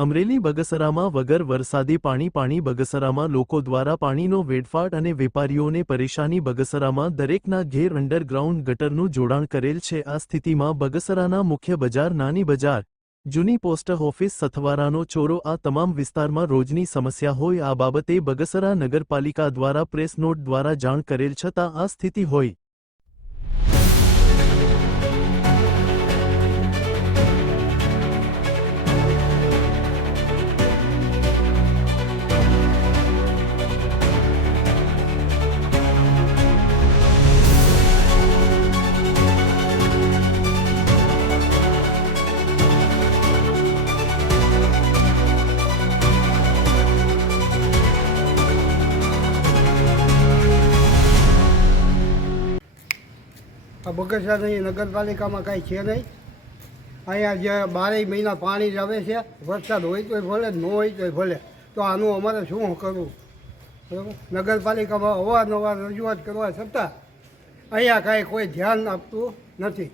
અમરેલી બગસરામાં વગર વરસાદી પાણી બગસરામાં લોકો દ્વારા પાણીનો વેડફાટ અને વેપારીઓને પરેશાની બગસરામાં દરેકના ઘેર અંડરગ્રાઉન્ડ ગટરનું જોડાણ કરેલ છે આ સ્થિતિમાં બગસરાના મુખ્ય બજાર નાની બજાર જૂની પોસ્ટ ઓફિસ સથવારાનો ચોરો આ તમામ વિસ્તારમાં રોજની સમસ્યા હોય આ બાબતે બગસરા નગરપાલિકા દ્વારા પ્રેસ નોટ દ્વારા જાણ કરેલ છતાં આ સ્થિતિ હોય બગસરાની નગરપાલિકામાં કાંઈ છે નહીં. અહીંયા જે 12 મહિના પાણી જ આવે છે. વરસાદ હોય તોય ભલે, ન હોય તોય ભલે. તો આનું અમારે શું કરવું? બરાબર, નગરપાલિકામાં અવારનવાર રજૂઆત કરવા છતાં અહીંયા કાંઈ કોઈ ધ્યાન આપતું નથી.